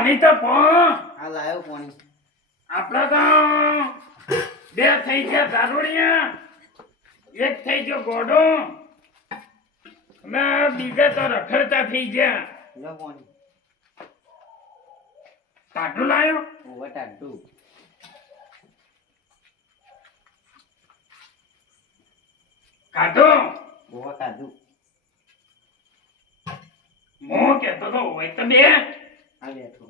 પોણી તો પો. આ લાયો પાણી. આપડે તો બે થઈ ગયા દારૂડિયા એક થઈ ગયો ગોડો. અને બીજા તો રખડતા થઈ ગયા. લો પાણી. લાયો? ટાટું કાઢો. હું કેતો તો હોય તો બે. આ બેઠો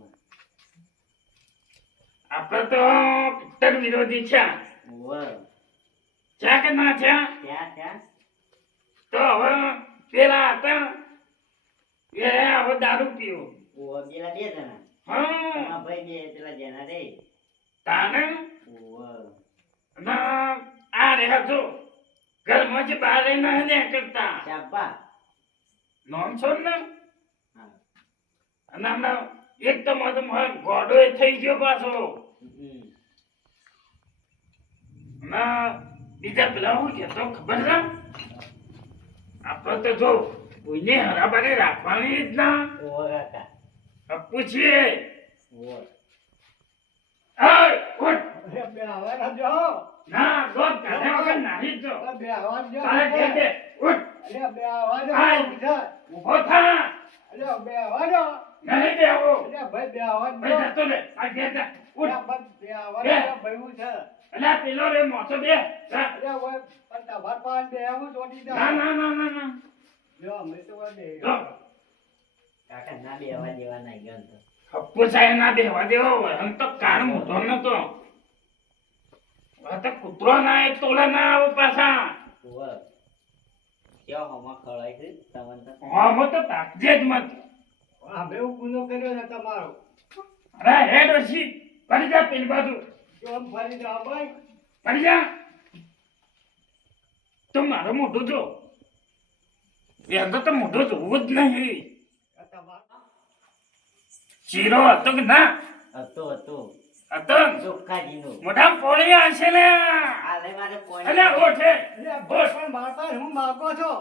આપડે તો કટ્ટર વિરોધી છે. છે કે ના છે? તો હવે પેલા હતા. એ હવે દારૂ પીવો. પેલા બે જણા? હા. ભાઈ બે પેલા જેના રે. તાને? અને આ રહ્યા હતો ઘર જે બહાર ના ને કરતા. ચાપા નોમ છો ને? અને હમણાં એક તો મારો મારો ગોડો એ થઈ ગયો પાછો. હમ. બીજા પેલા હું કહેતો ખબર છે? આપણે તો જો કોઈને હરાબારી રાખવાની જ ના. પૂછીએ. ઓવર બે જો ના દોધ કાઢ્યા વગર નાહી જો તારે કે ઉઠ. ઊભો થા. બે આવા જો. નહીં દેવો અરે ભાઈ બે આવા ભાઈ જતો રે. આ ઘેર જા. ઉઠ. બે આવા ભાઈ હું છે. અલા પેલો રે મોટો બે. જા. ઓય પણ તમાર પાસે બે આવું ચોટી ના ના ના ના ના. જો અમે તો ઓય બે કાકા ના બે નહીં ગયો તો. હપ્પુ સાહેબ ના બેહવા દેવો હોય. તો કાળ મોટો નતો. આ તો કૂતરો ના એક તોલા ના આવો પાછા. કેવો હમા ખવડાય છે? તમને તો હા મો તો તાકજે જ મત. અમે એવું ગુનો કર્યો ને તમારો. અરે હે ઓછી પડી જા પેલી બાજુ. જો આમ ફરી જા ભાઈ? પડી જા. તો મારું મોઢો જો. એ અંદર તો મોઢું જોવું જ નહીં. ચીરો શીરો હતો કે ના? હતો હતો. હતો? ચોખ્ખાજીનો મોઢા પોણી હશે ને? આ મારે પોણી અલે ઓઠે અરે પણ મારા હું માગો છો?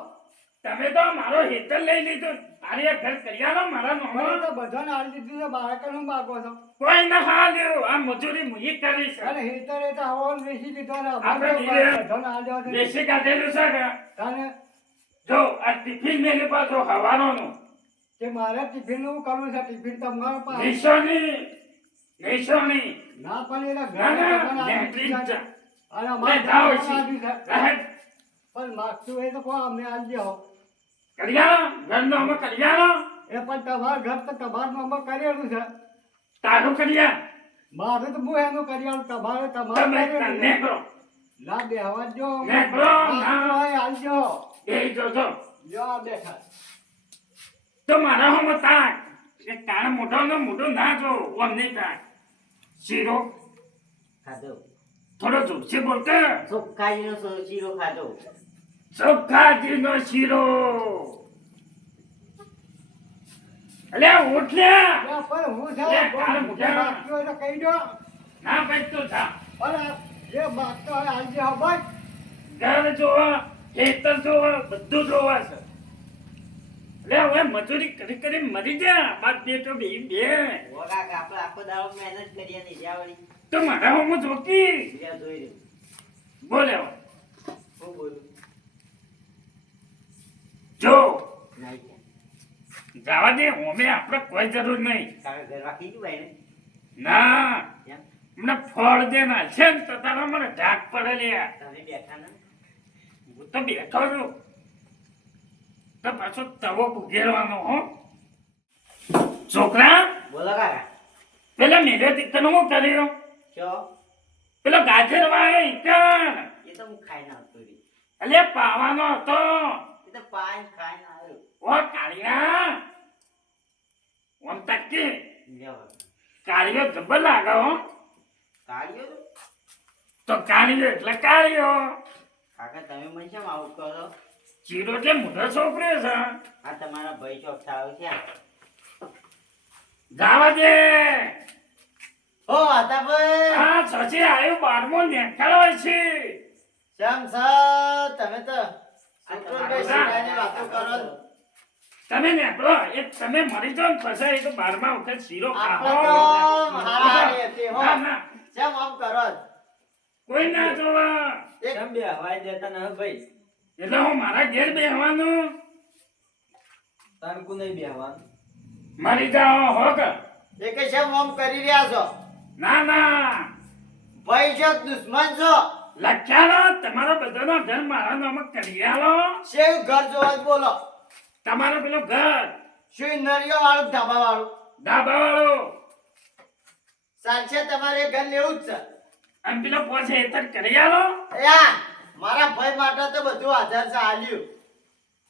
તમે તો મારો હેતર લઈ લીધો તારી ઘર કર્યાનો મારા મને તો બધાને હાલ દીધું છે મારા કને હું માગો છો. કોઈ ના આ મજૂરી મુઈ કરી છે. અરે હિતર તો આવવાનું વેચી દીધો ને આપણે બધાને બીજે આલ્યો છે કાઢેલું છે કે? તાને? જો આ ટિફિન પાછો કે મારે ટિફિનનું કરવું છે ટિફિન તમારા પાસે. નિશોની નિશોની ના પણ એના ઘરે ના આલી છે. છે. છે. રહે પણ માગતું એ તો કોઈ અમને આલજો કરિયાણો ઘરનો અમે કરિયાણો. એ પણ તમારા ઘર તો તમારું અમે કરેલું છે. તારું કરિયા. મારે તો હું એનું કરિયાણું તમારે તમે તમારે ના બેહવા જો ના. માગતું એ જોજો જો. બેઠા. તો મારા હમ તાક એ કાળ મોઢો ને મોઢો ના જો અમને તાક શીરો. ખાધો. થોડો જોશે બોલતે ચોખ્ખાજીનો સો- શીરો ખાધો. ચોખાજીનો શીરો. અલે ઉઠ લે ના, પણ હું જાવ લે, તો કહી દો. ના ભાઈ તું થા પણ જે માગતો હોય આજે હા ભાઈ ઘર જોવા ખેતર જોવા બધું જોવા છે. લે હવે મજૂરી કરી કરી મરી જા. બાદ બેટો બે બે. ઓગા કે આપણે આખો દાડો મહેનત કરીએ ને જ્યાં તો મારા હું જોકી. જ્યાં જોઈ રહ્યું બોલે. હું બોલું? જો. જવા દે ઓમે આપણે કોઈ જરૂર નહીં. ને. મને ફળ દે ના છે ને તો તારા મને ઢાક પડે લે તમે બેઠા ને? હું તો બેઠો છું. તો પાછો તવો ભૂગેરવાનો હો. છોકરા બોલો કાકા. પેલા મેરે તને હું કર્યો પેલો ગાજર વાય ઈકણ એ તો હું ખાઈને નાખતો અલે પાવાનો હતો. એ તો પાન ખાઈને આવ્યો ઓ કાળિયા ઓમ તકી લ્યો જબર લાગે હો કાઢ્યો તો તો એટલે કાળિયો કાકા તમે મને કેમ આવું કરો ચીરો એટલે મોટો છોકરો છે આ તમારા ભાઈ ચોક આવે છે જાવા દે ઓ હતા ભાઈ હા સચી આવ્યું બારમો નેખાડો છે શમ સર તમે તો તમે નીકળો એ તમે મરી જાવ પછી એ તો બારમા વખત શીરો આમ કરો કોઈ ના જોવા. એક કેમ બે હવાઈ દેતા ન ભાઈ? એટલે હું મારા ઘેર બેહવાનું? તનકુ નહીં બેહવાનું? મરી જાઓ હો કે. એકે કેમ આમ કરી રહ્યા છો. ના ના. ભાઈ છો દુશ્મન છો? લખ્યાલો તમારો બધાનો ઘર મારા નામ કરી આલો. શેવ ઘર જોવા જ બોલો. તમારો પેલો ઘર. શું નરિયો વાળું ધાબા વાળું ધાબા વાળો સાંજે તમારે ઘર લેવું જ છે. અને પેલો પોસે હેતર કરી આલો. યા મારા ભાઈ માટે તો બધું હાજર છે આલ્યું.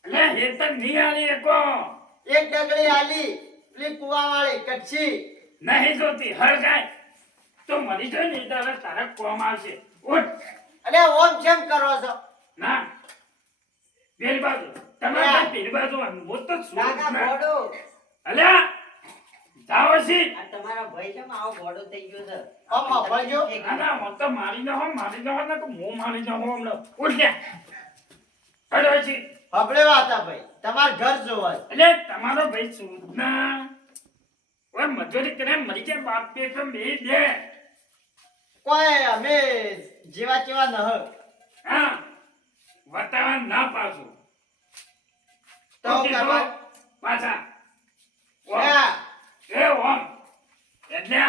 એટલે હેતર નહીં આલી એકો. એક ડગડી આલી પેલી કુવા વાળી કચ્છી નહીં જોતી હર ગાય તો મરી જાય નહીં હવે તારે કોમ આવશે. ઉઠ. અરે ઓમ કેમ કરો છો. ના. પેલી બાજુ તમે ના. પેલી બાજુ હું તો. ભોડું અલ્યા જાઓ છી. તમારા ભાઈ છે આવો ગોડો થઈ ગયો છે. આમ મફળજો. ના ના હું તો મારી ન હો મારી ન હો ને તો હું મારી ન હો હમણાં. ઉઠ લે હડો છી. હબળે વાતા ભાઈ. તમાર ઘર જોવા. એટલે તમારો ભાઈ સુધના ઓય મજૂરી કરે મરી જાય બાપ પે તો બે દે. કોઈ અમે જેવા જેવા ન હ. હા ના પાછું તો એ ઓમ. એટલે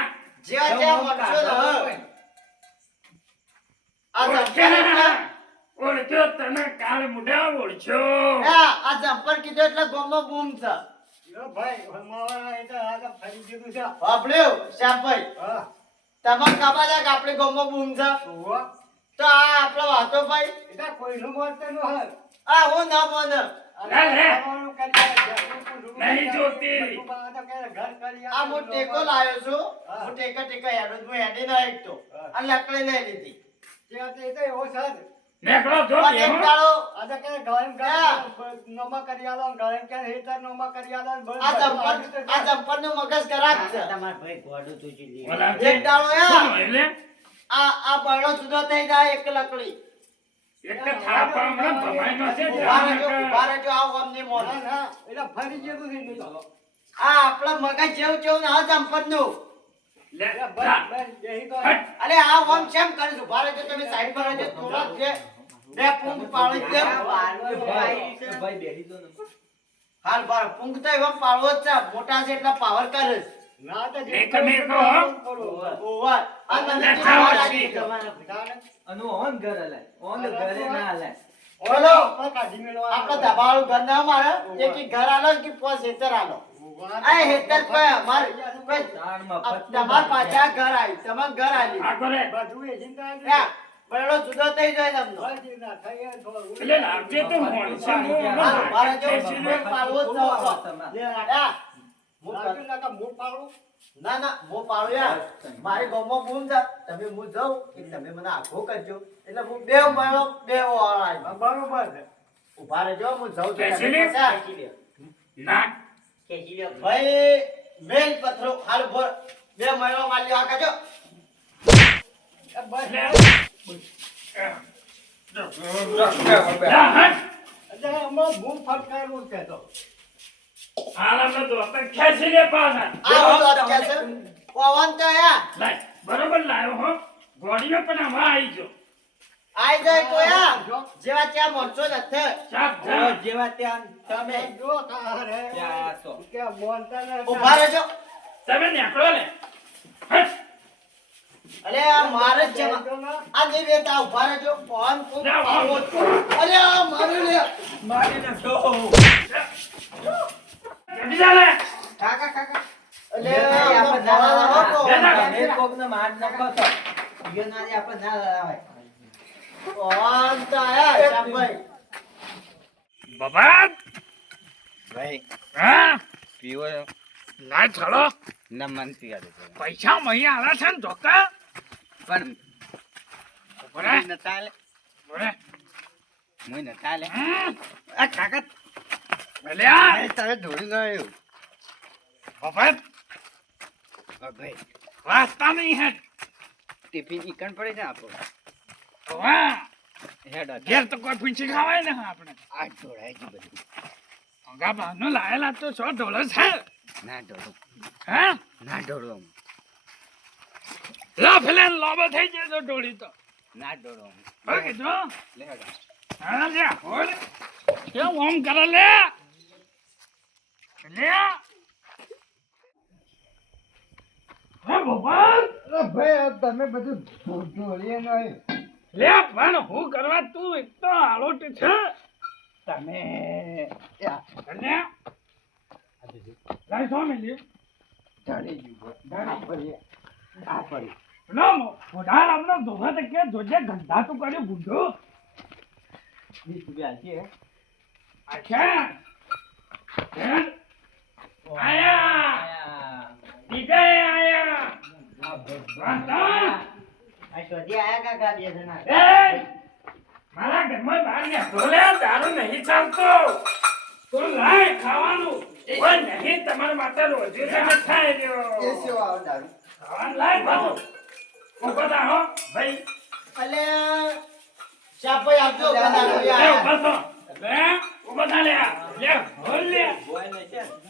ઓળખ્યો તને કાળ મુઢા ઓળખ્યો. યા, આ જમ્પર કીધું એટલે ગોમમાં બૂમ છે. ભાઈ ફરી દીધું છે. હબળ્યું, શ્યામભાઈ. હા. તમારે ખબર કે આપણે ગોમમાં બૂમ છે? ઓહો. તો આ આપણો વાતો ભાઈ. એટલે તો કોઈનું મળતું ન હોય. આ હું ના મોને. લે, લે. ખાવાનું કરી આપે, બધું નહીં જોતી. બધું બહાર તો કે ઘર કરી આ હું ટેકો લાવ્યો છું. હું. ટેકા ટેકા હેડું હું હેડી ના એકતો આ લકડી લઈ લીધી. તો એ તો એવો છે જ. નેકળો જો કે. ગરમ કરી આલો, ગરમ કે હેતર નમક કરી આલો, આ રીતે આ જમ્પરનું મગજ ખરાબ છે. ભાઈ ગોડો તું જી એક દાડો યા. એટલે આ આ બળો જુદો થઈ જાય એક લકડી. એક તો થાપ હમણાં છે ઊભા રહેજો આ મોઢ ના, ના, એટલે ફરી ગયેલું છે નહીં તો. આ આપણા મગજ જેવું જેવું ના જમ્પરનું લે, એટલે જા. બસ, બસ, બેહી તો હટ. અરે આ ઓમ કેમ કરે છે? ઊભા રહેજો તમે સાઈડ પર રહેજો થોડા બે બે પૂંગ પાડી દે. ભાઈ બેહી દો હાલ બાર પૂંગ તો એવા પાડવો જ છે. મોટા છે એટલા પાવર કરે છે. બળો જુદો થઈ જાય તમને એટલે લાવજે તો હમણાં મારે જો જ ના ના ના હું પાડું યાર. મારી ગામમાં બૂમ છે. તમે હું જાઉં કે તમે મને આખો કરજો. એટલે હું બે મળો બે વાળા હા, બરોબર છે. ઊભા રહેજો હું જાઉં છું. ના. લ્યો. ભાઈ મેલ પથરો. હાલ ભર બે મળો માલ્યો આ કરજો. બસ. લે. જા, હટ. એટલે મું ફટકારવું છે તો. ખેંચી લે પાછા. આ વાત કે પવન તો યા લાય. બરોબર લાયો હો. ગોળીઓ પણ આમાં આવી ગયો. આઈ જાય તો જેવા ત્યાં મોરચો નથી ચાપ જેવા ત્યાં તમે જો તારે. કે બોલતા ને ઊભા રહેજો. તમે નીકળો ને. હટ. અરે આ મારે જ આ જે બેટા ઊભા રહેજો. પવન ખૂબ જાઓ, પાવો આવો. જ. અરે આ મારું લે. મારી નાખો. જલ્દી જા લે. કાકા કાકા અલે આપણે ના ના લડાવાય. ના, તમે કોકને માર નાખો છો. ઈયો આપણે ના લડાવાય. પવન તો આયા શ્યામભાઈ બાબા ભાઈ હા? પીવો. લાય ચલો. ના મન પીવા દે પૈસા મહી આલા છે ને ધોકા? પણ. આ કાકા તારે ધોળી ગયું બાબા આ ભાઈ વાસ્તા નહીં હે ટિફિન ઈકણ પડે ને આપો વાહ હેડ ઘેર તો કોઈ પૂંછી ખાવાય ને આપણે. આ ઢોળાય છે બધું. ભોંગા ભાવનો લાયેલા તો સો ડોલર છે. ના ઢોળું. હે? ના ઢોળું લા ફેલે લોબો થઈ તો ડોળી તો. ના ઢોળું હવે કીધું લે હેડો. હા લે હોળ કેમ ઓમ કરે લે? લે હે ગોપાલ અરે ભાઈ તમે બધું ઢોળીએ નહીં લે પણ હું કરવા તું એક તો આલોટ છે. તમે લે લાઈ સો મિલી. ઢળી ગયું આ ફરી આ ફરી લો મોઢા રામનો ધોધા તે કે જોજે ગંધા તું કર્યું બુઢો વીસ રૂપિયા છે. અચ્છા? આયા આયા વાંધા? આ શોધી આયા કાકા બે જણા મારા ઘરમાં બહાર દારૂ નહીં ચાલતો તું લાય ખાવાનું ઓય નહીં તમારા માટે રોજુ તમે ખાઈ એ રહ્યો સેવા આવે દારૂ ખાવાનું લાય ઊભો ભાઈ અલે શાપાઈ આપજો ઊભો લે ઊભો થા લે લે બોલ લે કડિયા લો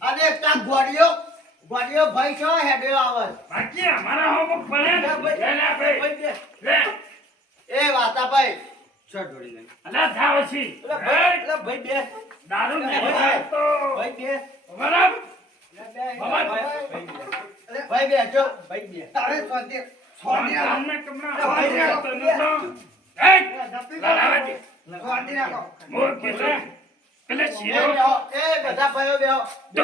અને એક તા ગોડિયો ગોડિયો ભાઈ છો હેડ્યો આવે. બાકી અમારા હોમવર્ક પડે ને લે બે એ વાતા ભાઈ. શો ઢોળી નહીં અલા થાવ છી એટલે ભાઈ એટલે ભાઈ બે. દારૂ નહીં ચાલતો ભાઈ બે. બરાબર? ભાઈ બેઠો ભાઈ બે. તારે સ્વાધ્યાય સોની અમને ભાઈ તને તો એ લડાવા દે સ્વાધ્યાય રાખો મોર કે છે પેલે એ શીરો એ બધા ભાઈઓ બેહો. તો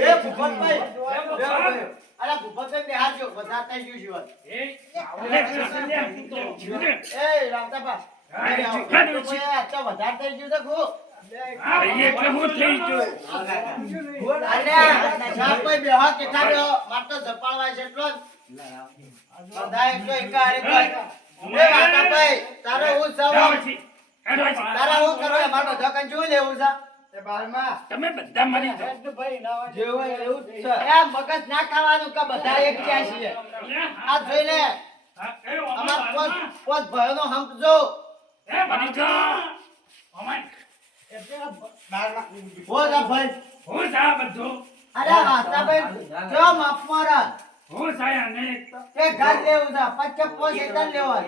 એ ભૂપતભાઈ. અરે ભૂપતભાઈ બધા થઈ ગયું એ એ છે. આ વધારે થઈ ગયું એટલે માર તો ઝપાડવા છે એટલો જ. બધા એકલો એકા હારે કોઈ. એ વાતાભાઈ તારે હું. તારે હું કરવા અમાર બધા જોઈ લેવું છે? બારમાં. તમે બધા મરી જાઓ જેવું એવું જ છે. એ મગજ ના ખાવાનું કે બધા એક જ્યાં છીએ? આ જોઈ લે. અમાર ભયોનો એ હો જા ભાઈ. હું સા બધું. અરે જો. હું એ ઘર લેવું છે પચ્ચે પોસ એકલ લેવા.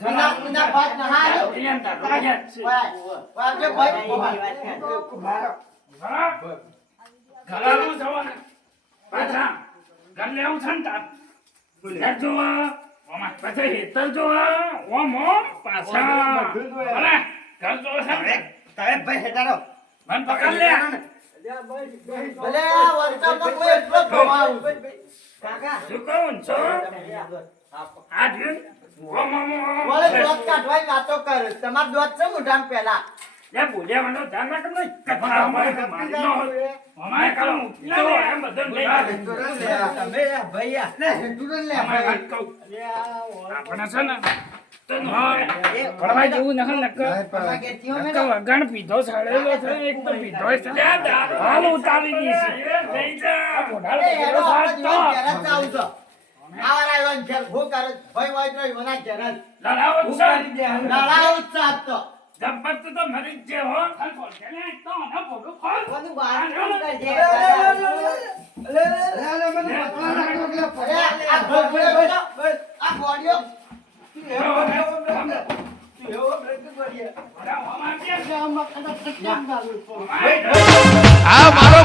ઉના ઉના ભાત ના હાલો. પ્રિયંકા રાજા છે. વાજે ભાઈ બરાબર. ઘરાનું જવાના. પાછા. ઘર લેવું છે ને તાર. ઘર જોવા. ઓમાં પછી હેતર જોવા. ઓમ ઓમ પાછા. ભલે ઘર જોવા છે તારે ભાઈ હેટાડો. મન પકડ લે. ભલે આ વર્તામાં કોઈ એટલો જ ભમાવું. શું કહું છો? આ ઓમ વળે દોત કાઢવાની વાતો કરે. તમાર દોત છે મોઢામાં પહેલા. લે બોલ્યા વાળો ધ્યાન ને કથા અમારે મારી ન અમારે કાલ મૂકતો એમ બધું લઈ તમે ભાઈ લે હેન્ડુરન લે અમારે વાત કહું. આપણે છે ને તો પીધો આવા આવ્યો ને હું કરે? ભાઈ વાઈ તો મને ઘેર જ. લડાવો જ છે. લડાવું જ છે આજ તો. જબ્બર તો મરી જે હો. ખાલ ખોલ કે લે તો ન બોલું ખોલ. બધું બહાર નીકળી લે લે મને પતલા રાખો એટલે અરે આ ભાઈ ભાઈ આ કે છે. આ મારો